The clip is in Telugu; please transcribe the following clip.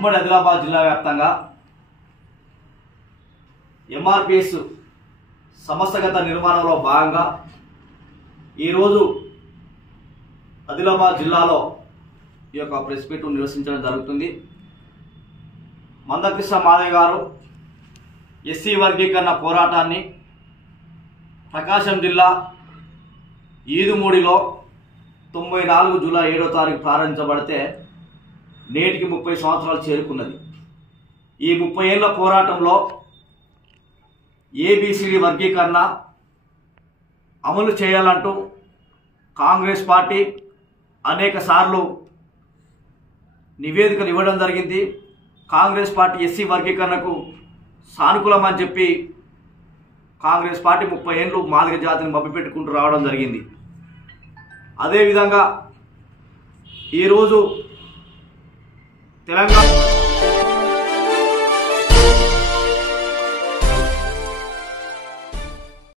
ఉమ్మడి ఆదిలాబాద్ జిల్లా వ్యాప్తంగా ఎంఆర్పిఎస్ సమస్తగత నిర్మాణంలో భాగంగా ఈరోజు ఆదిలాబాద్ జిల్లాలో ఈ యొక్క ప్రెస్ మీట్ నిర్వహించడం జరుగుతుంది. మందకృష్ణ మాదయ్య గారు ఎస్సీ వర్గీకరణ పోరాటాన్ని ప్రకాశం జిల్లా ఈదుమూడిలో 94 జూలై 7వ తారీఖు ప్రారంభించబడితే నేటికి 30 సంవత్సరాలు చేరుకున్నది. ఈ 30 ఏళ్ల పోరాటంలో ఏబిసిడి వర్గీకరణ అమలు చేయాలంటూ కాంగ్రెస్ పార్టీ అనేక సార్లు నివేదికలు ఇవ్వడం జరిగింది. కాంగ్రెస్ పార్టీ ఎస్సీ వర్గీకరణకు సానుకూలమని చెప్పి కాంగ్రెస్ పార్టీ 30 ఏళ్ళు మాదిగ జాతిని మభ్యపెట్టుకుంటూ రావడం జరిగింది. అదేవిధంగా ఈరోజు తెలంగాణ